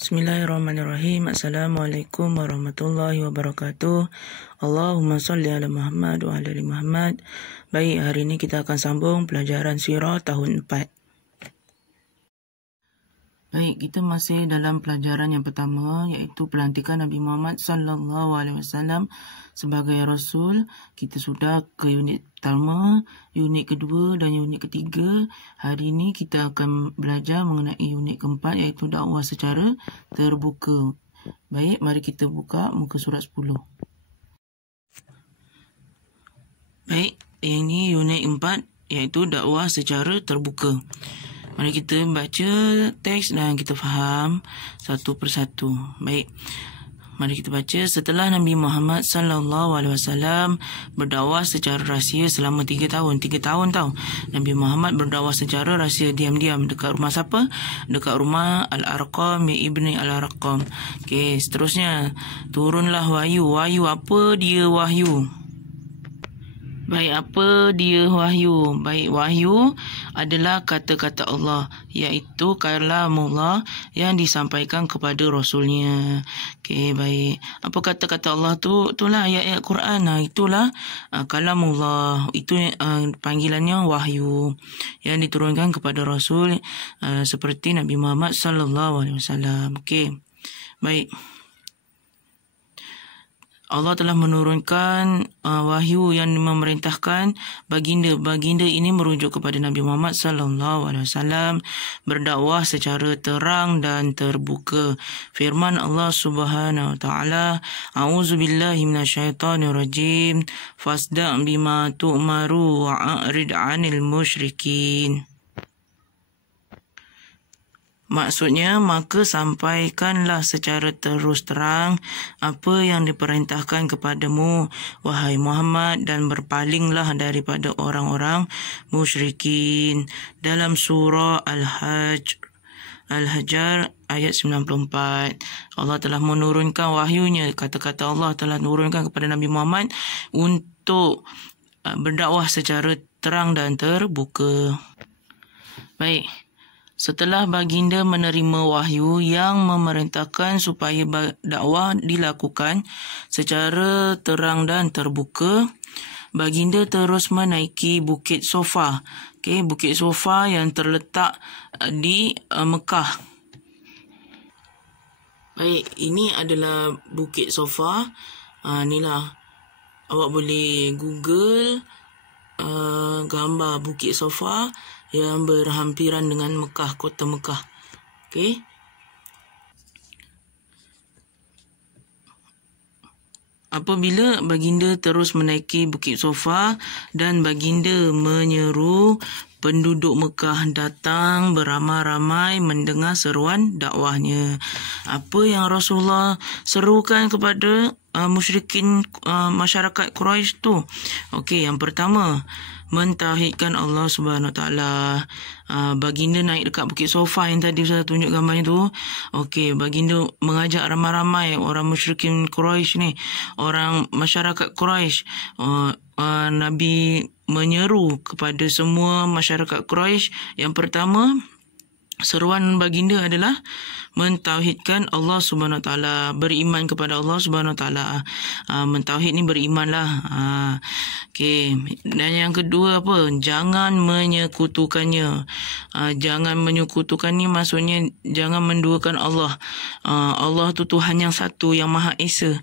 Bismillahirrahmanirrahim. Assalamualaikum warahmatullahi wabarakatuh. Allahumma salli ala Muhammad wa ala ali Muhammad. Baik, hari ini kita akan sambung pelajaran sirah tahun 4. Baik, kita masih dalam pelajaran yang pertama, iaitu pelantikan Nabi Muhammad sallallahu alaihi wasallam sebagai rasul. Kita sudah ke unit pertama, unit kedua dan unit ketiga. Hari ini kita akan belajar mengenai unit keempat, iaitu dakwah secara terbuka. Baik, mari kita buka muka surat 10. Baik, ini unit 4, iaitu dakwah secara terbuka. Mari kita baca teks dan kita faham satu persatu. Baik. Mari kita baca. Setelah Nabi Muhammad sallallahu alaihi wasallam berdakwah secara rahsia selama 3 tahun. 3 tahun tau. Nabi Muhammad berdakwah secara rahsia diam-diam dekat rumah siapa? Dekat rumah Al-Arqam ibni Al-Arqam. Okey, seterusnya turunlah wahyu. Wahyu apa dia wahyu? Baik, apa dia wahyu? Baik, wahyu adalah kata-kata Allah, iaitu kalamullah yang disampaikan kepada Rasulnya. Okey, baik. Apa kata-kata Allah tu? Itulah ayat-ayat Quran. Itulah kalamullah. Itu panggilannya wahyu yang diturunkan kepada Rasul seperti Nabi Muhammad sallallahu alaihi wasallam. Okey, baik. Allah telah menurunkan wahyu yang memerintahkan baginda. Baginda ini merujuk kepada Nabi Muhammad sallallahu alaihi wasallam berdakwah secara terang dan terbuka. Firman Allah Subhanahu wa taala, A'udzubillahi minasyaitonirrajim. Fasda' bima tu'maru wa'rid 'anil musyrikin. Maksudnya, maka sampaikanlah secara terus terang apa yang diperintahkan kepadamu, wahai Muhammad, dan berpalinglah daripada orang-orang musyrikin. Dalam surah Al-Hajar ayat 94, Allah telah menurunkan wahyunya. Kata-kata Allah telah menurunkan kepada Nabi Muhammad untuk berdakwah secara terang dan terbuka. Baik. Setelah baginda menerima wahyu yang memerintahkan supaya dakwah dilakukan secara terang dan terbuka, baginda terus menaiki Bukit Sofa. Okey, Bukit Sofa yang terletak di Mekah. Baik, ini adalah Bukit Sofa. Inilah, awak boleh Google gambar Bukit Sofa yang berhampiran dengan Mekah, kota Mekah. Okey. Apabila baginda terus menaiki Bukit Sofa dan baginda menyeru penduduk Mekah datang beramai-ramai mendengar seruan dakwahnya. Apa yang Rasulullah serukan kepada musyrikin masyarakat Quraisy tu? Okey, yang pertama, mentauhidkan Allah Subhanahu Wa Taala. Baginda naik dekat Bukit Sofa yang tadi saya tunjuk gambarnya tu. Okey, baginda mengajak ramai-ramai orang musyrikin Quraisy ni, orang masyarakat Quraisy. Nabi menyeru kepada semua masyarakat Quraisy. Yang pertama, seruan baginda adalah mentauhidkan Allah Subhanahu Wa Taala, beriman kepada Allah Subhanahu Wa Taala. Mentauhid ni berimanlah. Okey, dan yang kedua apa? Jangan menyekutukannya. Jangan menyekutukan ni maksudnya jangan menduakan Allah. Allah tu Tuhan yang satu, yang Maha Esa.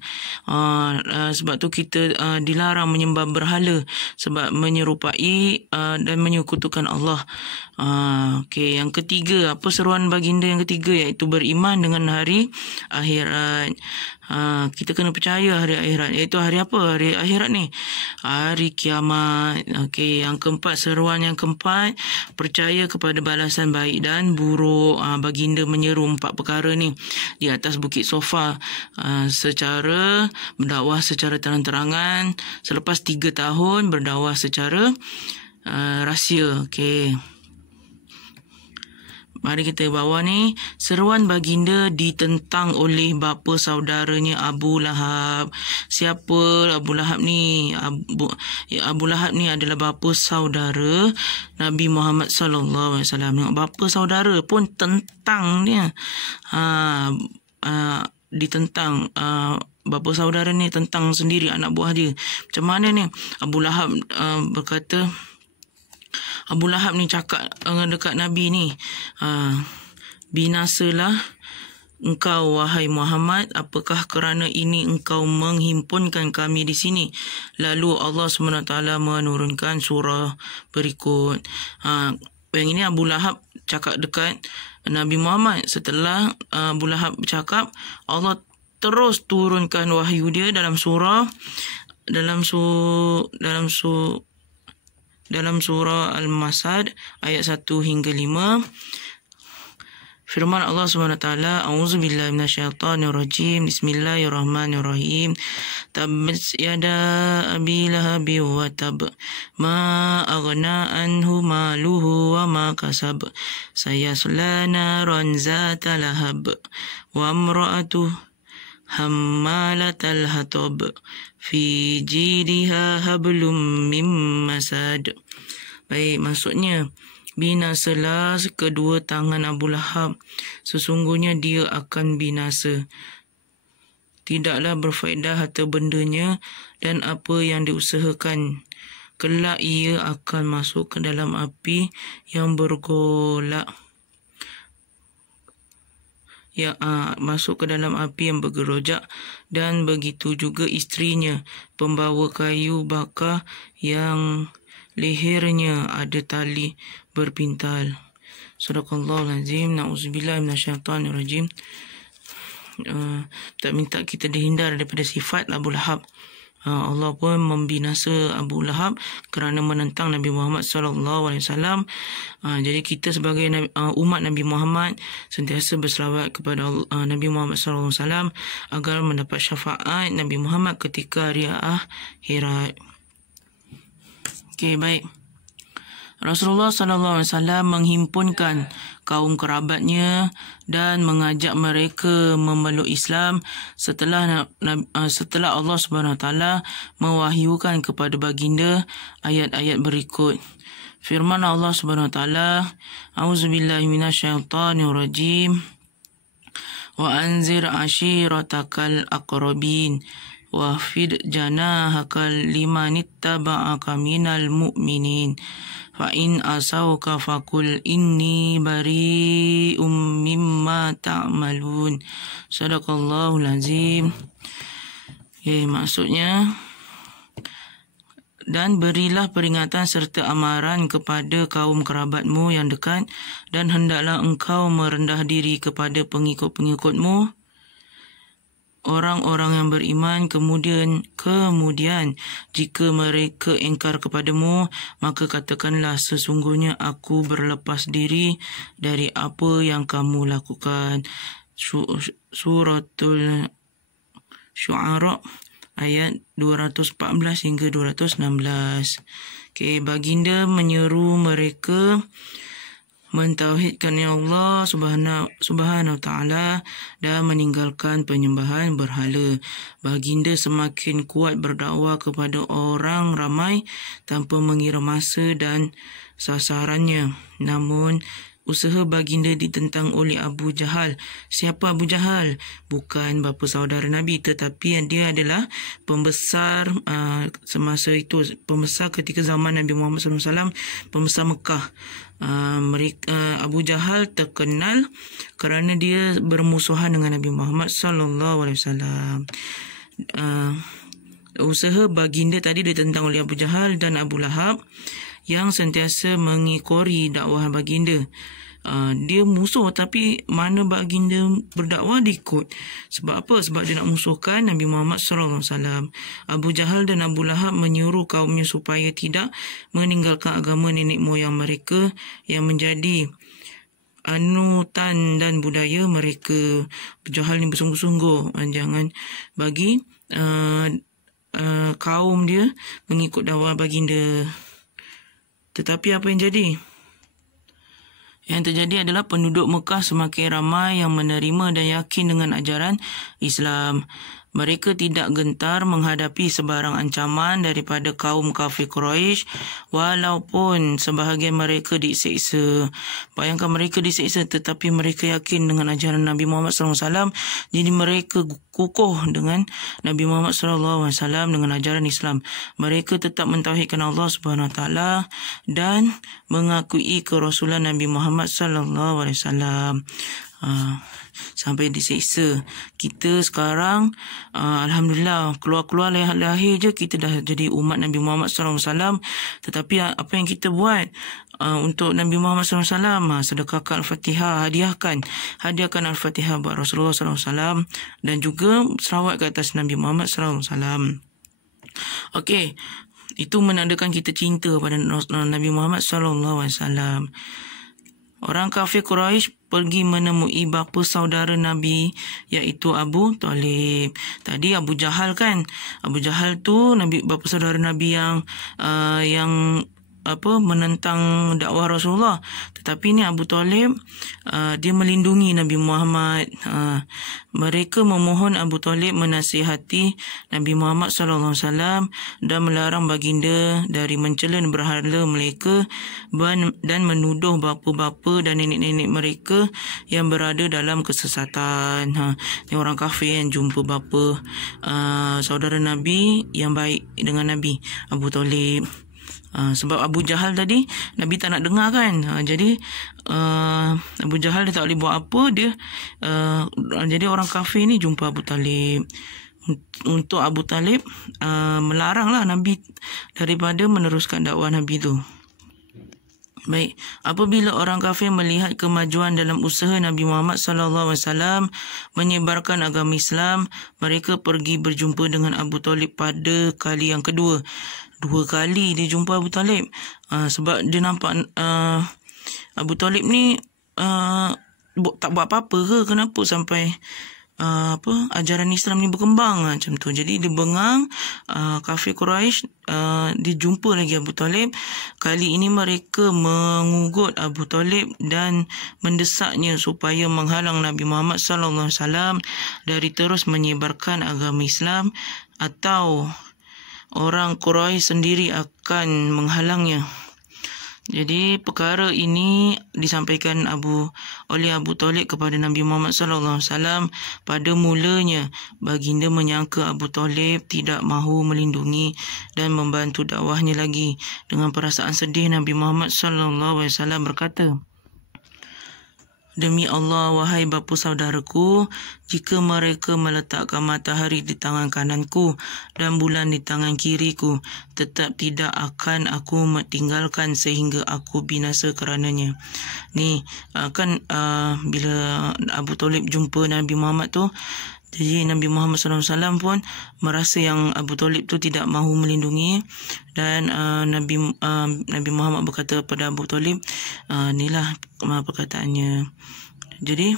Sebab tu kita dilarang menyembah berhala sebab menyerupai dan menyekutukan Allah. Okey, yang ketiga, apa seruan baginda yang ketiga? Iaitu beriman dengan hari akhirat. Kita kena percaya hari akhirat. Iaitu hari apa? Hari akhirat ni, hari kiamat. Okey, yang keempat, seruan yang keempat, percaya kepada balasan baik dan buruk. Baginda menyeru 4 perkara ni di atas Bukit Sofa secara berdakwah secara terang-terangan selepas 3 tahun berdakwah secara rahsia. Okey. Mari kita bawa ni. Seruan baginda ditentang oleh bapa saudaranya Abu Lahab. Siapa Abu Lahab ni? Abu Lahab ni adalah bapa saudara Nabi Muhammad sallallahu alaihi wasallam. Bapa saudara pun tentang dia. Ditentang. Bapa saudara ni tentang sendiri anak buah dia. Macam mana ni? Abu Lahab berkata, Abu Lahab ni cakap dekat Nabi ni, binasalah engkau wahai Muhammad, apakah kerana ini engkau menghimpunkan kami di sini? Lalu Allah SWT menurunkan surah berikut. Yang ini Abu Lahab cakap dekat Nabi Muhammad. Setelah Abu Lahab bercakap, Allah terus turunkan wahyu dia dalam surah Al-Masad ayat 1 hingga 5. Firman Allah SWT, A'udzubillahi minasyaitanirrajim. Bismillahirrahmanirrahim. Tabbat yada abi lahabi wa tab. Ma aghna anhu maluhu wa ma kasab. Sayasla naran zata lahab. Wa amra'atuh hammalatal hatab. Fi jidiha hablum mim masad. Baik, maksudnya binasalah kedua tangan Abu Lahab. Sesungguhnya dia akan binasa. Tidaklah berfaedah harta bendanya dan apa yang diusahakan. Kelak ia akan masuk ke dalam api yang bergolak. Masuk ke dalam api yang bergerojak, dan begitu juga isterinya, pembawa kayu bakar yang lehernya ada tali berpintal. Sadaqallahul azim. Na'udzubillahi minasyaitanirrajim. Tak minta kita dihindar daripada sifat Abu Lahab. Allah pun membinasa Abu Lahab kerana menentang Nabi Muhammad SAW. Jadi kita sebagai umat Nabi Muhammad sentiasa berselawat kepada Nabi Muhammad SAW agar mendapat syafaat Nabi Muhammad ketika hari akhirat. Okey, baik. Rasulullah SAW menghimpunkan kaum kerabatnya dan mengajak mereka memeluk Islam setelah Allah SWT mewahyukan kepada baginda ayat-ayat berikut. Firman Allah SWT, A'udzubillahi minasyaitanirrajim. Wa anzir ashiratakal aqrabin. Wahfid janahakal limanittaba'aka minal mu'minin. Fa'in asauka fakul inni bari'um mimma ta'malun. Sadaqallahul azim. Maksudnya, dan berilah peringatan serta amaran kepada kaum kerabatmu yang dekat, dan hendaklah engkau merendah diri kepada pengikut-pengikutmu, orang-orang yang beriman. Kemudian jika mereka ingkar kepadamu, maka katakanlah, sesungguhnya aku berlepas diri dari apa yang kamu lakukan. Suratul Syu'ara ayat 214 hingga 216. Okey, baginda menyeru mereka mentauhidkan Allah Subhanahu wa ta'ala dan meninggalkan penyembahan berhala. Baginda semakin kuat berdakwah kepada orang ramai tanpa mengira masa dan sasarannya. Namun usaha baginda ditentang oleh Abu Jahal. Siapa Abu Jahal? Bukan bapa saudara Nabi, tetapi dia adalah pembesar semasa itu, pembesar ketika zaman Nabi Muhammad SAW, pembesar Mekah. Abu Jahal terkenal kerana dia bermusuhan dengan Nabi Muhammad SAW. Usaha baginda tadi ditentang oleh Abu Jahal dan Abu Lahab yang sentiasa mengikori dakwah baginda. Dia musuh, tapi mana baginda berdakwah diikut. Sebab apa? Sebab dia nak musuhkan Nabi Muhammad SAW. Abu Jahal dan Abu Lahab menyuruh kaumnya supaya tidak meninggalkan agama nenek moyang mereka yang menjadi anutan dan budaya mereka. Abu Jahal ni bersungguh-sungguh jangan bagi kaum dia mengikut dakwah baginda. Tetapi apa yang jadi? Yang terjadi adalah penduduk Mekah semakin ramai yang menerima dan yakin dengan ajaran Islam. Mereka tidak gentar menghadapi sebarang ancaman daripada kaum kafir Quraisy walaupun sebahagian mereka diseksa. Bayangkan mereka diseksa tetapi mereka yakin dengan ajaran Nabi Muhammad SAW. Jadi mereka kukuh dengan Nabi Muhammad SAW dengan ajaran Islam. Mereka tetap mentauhidkan Allah Subhanahu Wa Taala dan mengakui kerasulan Nabi Muhammad SAW. Sampai diseksa. Kita sekarang alhamdulillah keluar-keluar lahir je kita dah jadi umat Nabi Muhammad SAW. Tetapi apa yang kita buat untuk Nabi Muhammad SAW? Sedekahkan Al-Fatihah, hadiahkan Al-Fatihah buat Rasulullah SAW dan juga selawat ke atas Nabi Muhammad SAW. Okey, itu menandakan kita cinta pada Nabi Muhammad SAW. Orang kafir Quraisy pergi menemui bapa saudara Nabi iaitu Abu Talib. Tadi Abu Jahal kan. Abu Jahal tu bapa saudara Nabi yang menentang dakwah Rasulullah. Tetapi ni Abu Talib dia melindungi Nabi Muhammad. Mereka memohon Abu Talib menasihati Nabi Muhammad SAW dan melarang baginda dari mencela berhala mereka dan menuduh bapa-bapa dan nenek-nenek mereka yang berada dalam kesesatan. Ni orang kafir yang jumpa bapa saudara Nabi yang baik dengan Nabi, Abu Talib. Sebab Abu Jahal tadi Nabi tak nak dengar kan. Jadi Abu Jahal dia tak boleh buat apa. Jadi orang kafir ni jumpa Abu Talib. Untuk Abu Talib melaranglah Nabi daripada meneruskan dakwah Nabi tu. Baik, apabila orang kafir melihat kemajuan dalam usaha Nabi Muhammad SAW menyebarkan agama Islam, mereka pergi berjumpa dengan Abu Talib pada kali yang kedua. 2 kali dia jumpa Abu Talib. Sebab dia nampak Abu Talib ni tak buat apa-apa ke, kenapa sampai ajaran Islam ni berkembang macam tu. Jadi dia bengang kafir Quraisy, dia jumpa lagi Abu Talib. Kali ini mereka mengugut Abu Talib dan mendesaknya supaya menghalang Nabi Muhammad SAW dari terus menyebarkan agama Islam, atau orang Quraisy sendiri akan menghalangnya. Jadi perkara ini disampaikan oleh Abu Talib kepada Nabi Muhammad SAW. Pada mulanya baginda menyangka Abu Talib tidak mahu melindungi dan membantu dakwahnya lagi. Dengan perasaan sedih, Nabi Muhammad SAW berkata, "Demi Allah, wahai bapa saudaraku, jika mereka meletakkan matahari di tangan kananku dan bulan di tangan kiriku, tetap tidak akan aku tinggalkan sehingga aku binasa kerananya." Ni kan bila Abu Talib jumpa Nabi Muhammad tu, jadi Nabi Muhammad SAW pun merasa yang Abu Talib tu tidak mahu melindungi, dan Nabi Muhammad berkata kepada Abu Talib, inilah perkataannya. Jadi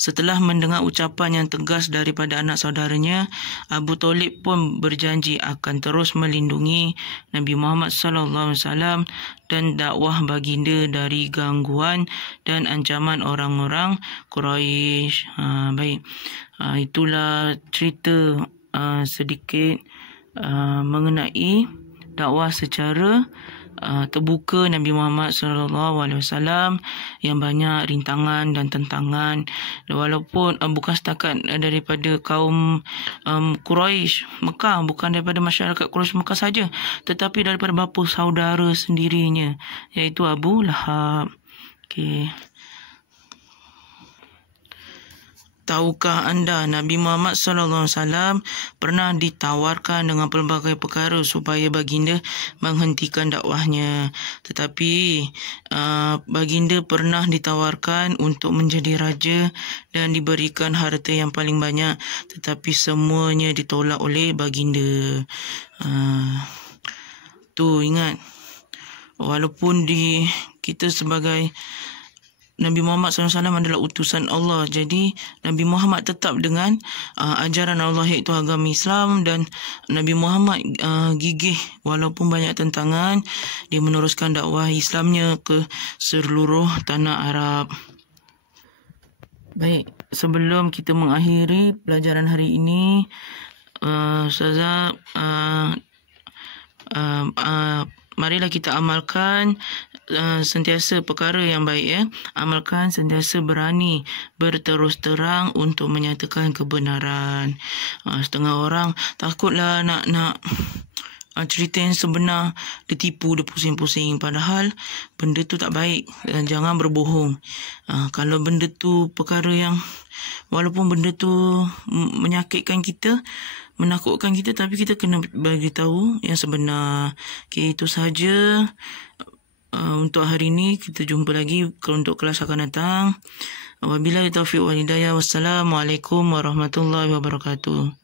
setelah mendengar ucapan yang tegas daripada anak saudaranya, Abu Talib pun berjanji akan terus melindungi Nabi Muhammad SAW dan dakwah baginda dari gangguan dan ancaman orang-orang Quraisy. Baik, itulah cerita sedikit mengenai dakwah secara terbuka Nabi Muhammad SAW yang banyak rintangan dan tentangan. Walaupun bukan setakat daripada kaum Quraisy Mekah, bukan daripada masyarakat Quraisy Mekah saja, tetapi daripada bapa saudara sendirinya, iaitu Abu Lahab. Okey. Tahukah anda Nabi Muhammad SAW pernah ditawarkan dengan pelbagai perkara supaya baginda menghentikan dakwahnya. Tetapi baginda pernah ditawarkan untuk menjadi raja dan diberikan harta yang paling banyak, tetapi semuanya ditolak oleh baginda. Tu ingat, walaupun kita sebagai Nabi Muhammad SAW adalah utusan Allah. Jadi Nabi Muhammad tetap dengan ajaran Allah, iaitu agama Islam, dan Nabi Muhammad gigih walaupun banyak tentangan, dia meneruskan dakwah Islamnya ke seluruh tanah Arab. Baik, sebelum kita mengakhiri pelajaran hari ini, Ustazah, marilah kita amalkan sentiasa perkara yang baik, ya. Amalkan sentiasa berani berterus terang untuk menyatakan kebenaran. Setengah orang takutlah nak cerita yang sebenar, dia tipu, dia pusing-pusing, padahal benda tu tak baik. Jangan berbohong. Kalau benda tu perkara yang walaupun benda tu menyakitkan kita, menakutkan kita, tapi kita kena bagi tahu yang sebenar. Okay, itu sahaja untuk hari ini. Kita jumpa lagi untuk kelas akan datang. Wabillahi taufiq wal hidayah. Wassalamualaikum warahmatullahi wabarakatuh.